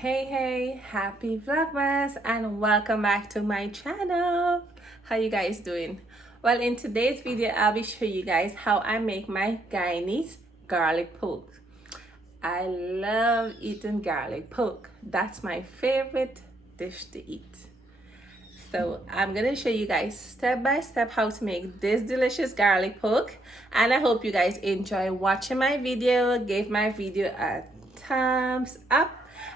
Hey, happy Vlogmas and welcome back to my channel. How you guys doing? Well, in today's video, I'll be showing you guys how I make my Guyanese garlic pork. I love eating garlic pork. That's my favorite dish to eat. So I'm gonna show you guys step by step how to make this delicious garlic pork, and I hope you guys enjoy watching my video. Give my video a thumbs up,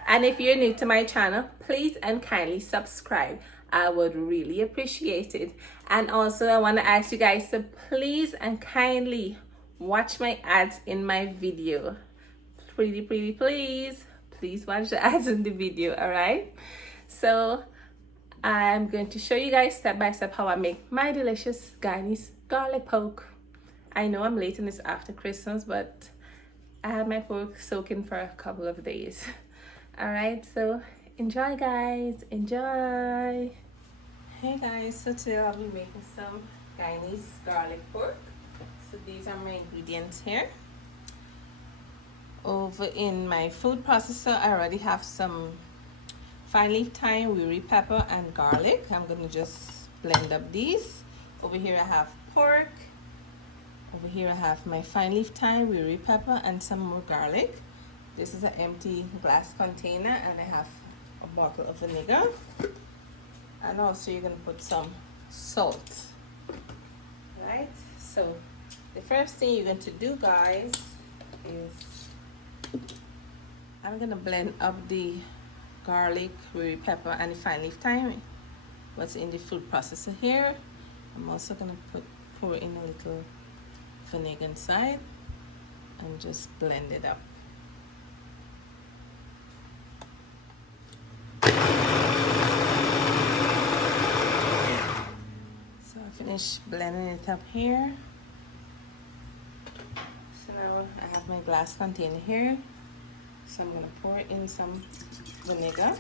and if you're new to my channel, please and kindly subscribe. I would really appreciate it. And also I want to ask you guys to please and kindly watch my ads in my video. Pretty please watch the ads in the video. All right, so I'm going to show you guys step by step how I make my delicious Guyanese garlic pork. I know I'm late in this after Christmas, but I had my pork soaking for a couple of days. All right, so enjoy guys, enjoy. Hey guys, so today I'll be making some Guyanese garlic pork. So these are my ingredients here. Over in my food processor, I already have some fine leaf thyme, Wiri pepper, and garlic. I'm gonna just blend up these. Over here I have pork. Over here I have my fine leaf thyme, Wiri pepper, and some more garlic. This is an empty glass container, and I have a bottle of vinegar. And also you're gonna put some salt. Right? So the first thing you're going to do, guys, is I'm gonna blend up the garlic, Wiri pepper, and the fine leaf thyme. What's in the food processor here. I'm also gonna pour in a little vinegar inside and just blend it up. So I finished blending it up here. So now I have my glass container here. So I'm gonna pour in some vinegar.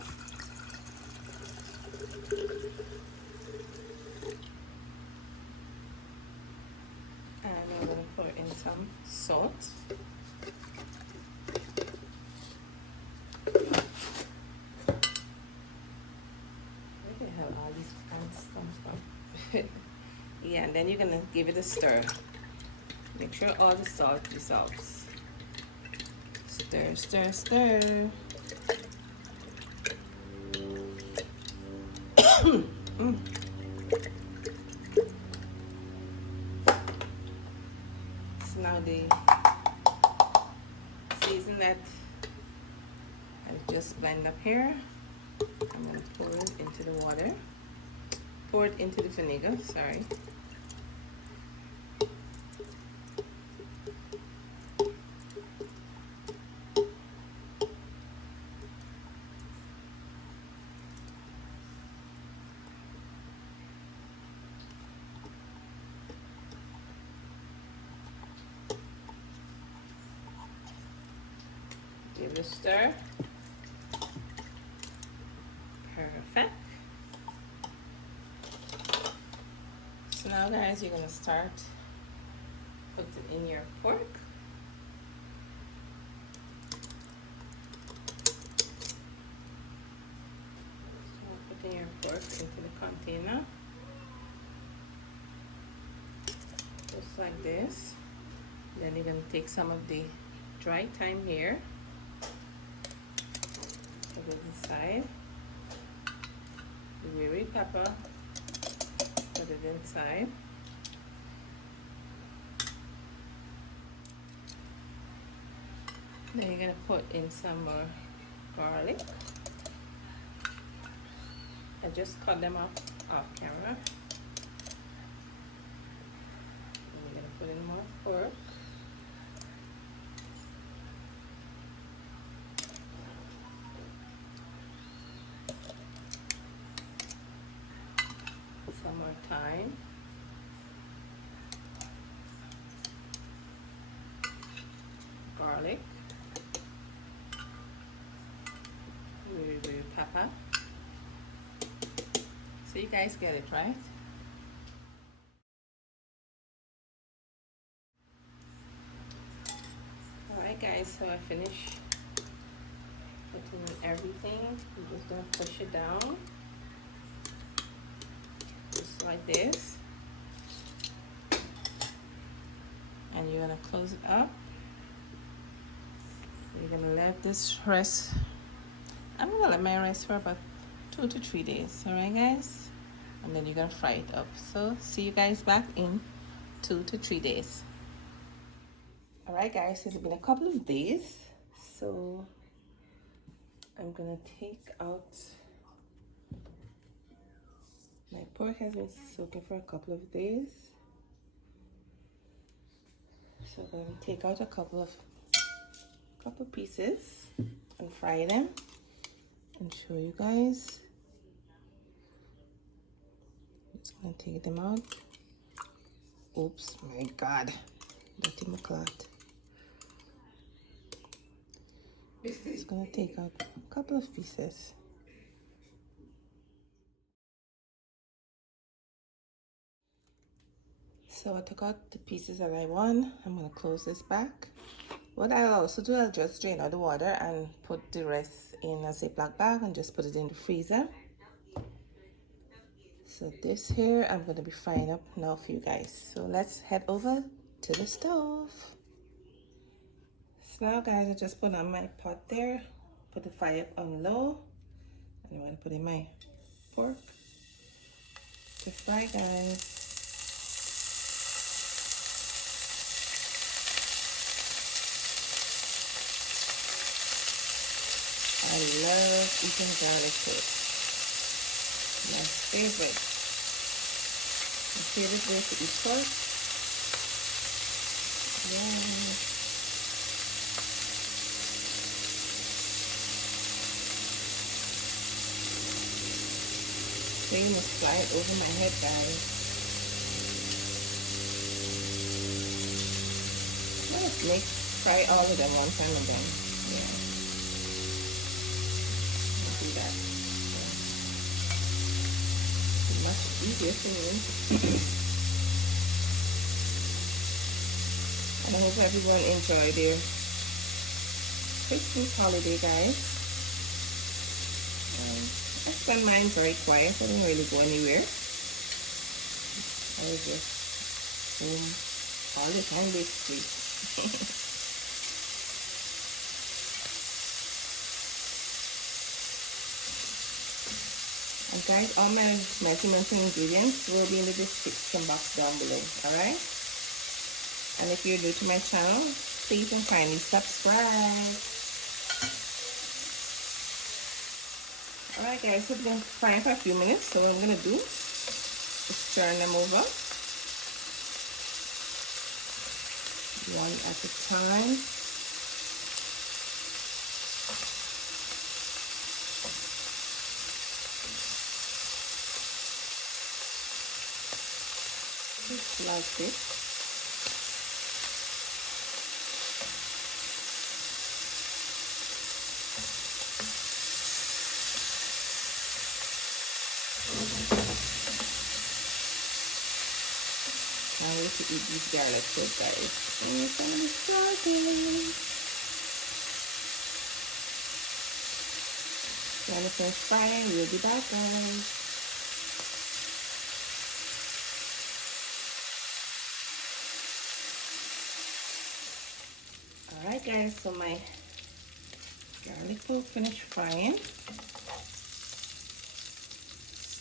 And I'm gonna pour in some salt. Where the hell all these plants come from? Yeah, and then you're gonna give it a stir. Make sure all the salt dissolves. Stir, stir, stir. So now the season that I just blend up here, I'm going to pour it into the water. Pour it into the vinegar, sorry. Give it a stir. Perfect. So now guys, you're gonna start putting in your pork. So putting your pork into the container. Just like this. Then you're gonna take some of the dry thyme here. Put it inside. The Wiri pepper. Put it inside. Then you're gonna put in some more garlic. I just cut them off camera. And we're gonna put in more pork. Some more thyme. Garlic. Wiri pepper. So you guys get it, right? Alright guys, so I finished putting in everything. You're just gonna push it down, just like this, and you're gonna close it up. You're gonna let this rest. I'm gonna let mine rest for about 2 to 3 days. All right, guys, and then you're gonna fry it up. So see you guys back in 2 to 3 days. All right, guys, it's been a couple of days, so I'm gonna take out my pork. Has been soaking for a couple of days, so I'm gonna take out a couple pieces and fry them and show you guys. Just gonna take them out. Oops, my God, dirty my cloth. Just gonna take out a couple of pieces. So I took out the pieces that I want. I'm gonna close this back. What I'll also do, I'll just drain out the water and put the rest in a Ziploc bag and just put it in the freezer. So this here, I'm gonna be frying up now for you guys. So let's head over to the stove. So now, guys, I just put on my pot there, put the fire up on low, and I'm gonna put in my pork to fry, guys. I love eating garlic pork. My favorite. My favorite way to eat pork. Yeah. So you must fly it over my head, guys. Let's fry all of them one time and then, yeah. Do that. Yeah. Much easier for me. And I hope everyone enjoyed their Christmas holiday, guys. I spent mine very quiet. I didn't really go anywhere. I was just home all the time, basically. And guys, all my measurements and ingredients will be in the description box down below. Alright? And if you're new to my channel, please and kindly subscribe. Alright, guys, so we're going to fry for a few minutes. So what I'm going to do is turn them over one at a time. Just like this. Can't wait to eat these garlic pork, guys. And it's gonna be so good. When it finishes frying, we'll be back, guys. Alright, guys, so my garlic pork finished frying.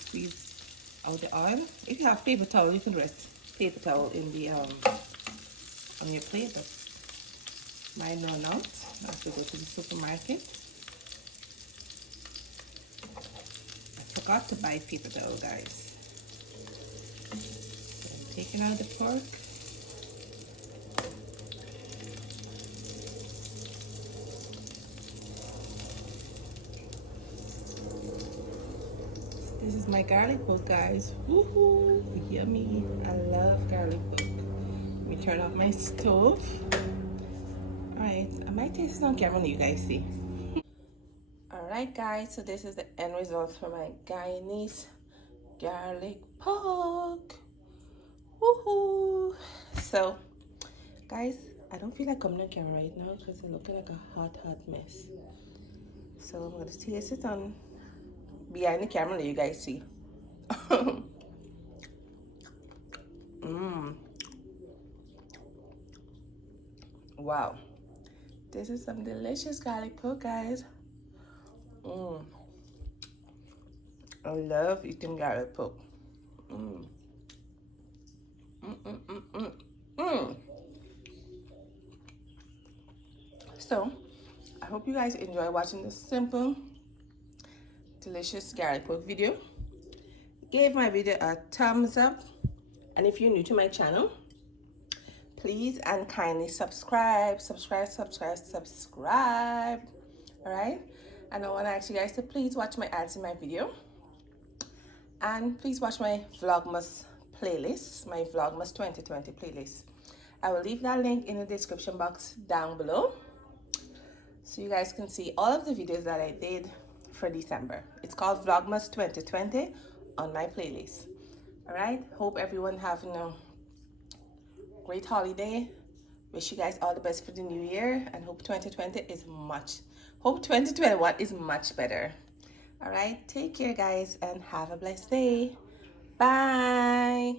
Squeeze out the oil. If you have paper towel, you can rest paper towel in the on your plate, but mine run out. I have to go to the supermarket. I forgot to buy paper towel, guys. So I'm taking out the pork. This is my garlic pork, guys. Woohoo! Yummy! I love garlic pork. Let me turn off my stove. Alright, I might taste it on camera, you guys see. Alright, guys, so this is the end result for my Guyanese garlic pork. Woohoo! So, guys, I don't feel like coming on camera right now because I'm looking like a hot mess. So I'm gonna taste it on behind the camera, let you guys see. Wow, this is some delicious garlic pork, guys. I love eating garlic pork. So I hope you guys enjoy watching this simple delicious garlic pork video. Give my video a thumbs up, and if you're new to my channel, please and kindly subscribe. All right, and I want to ask you guys to please watch my ads in my video, and please watch my Vlogmas playlist, my Vlogmas 2020 playlist. I will leave that link in the description box down below, so you guys can see all of the videos that I did for December. It's called Vlogmas 2020 on my playlist. All right, hope everyone having a great holiday. Wish you guys all the best for the new year, and hope 2021 is much better. All right, take care guys, and have a blessed day. Bye.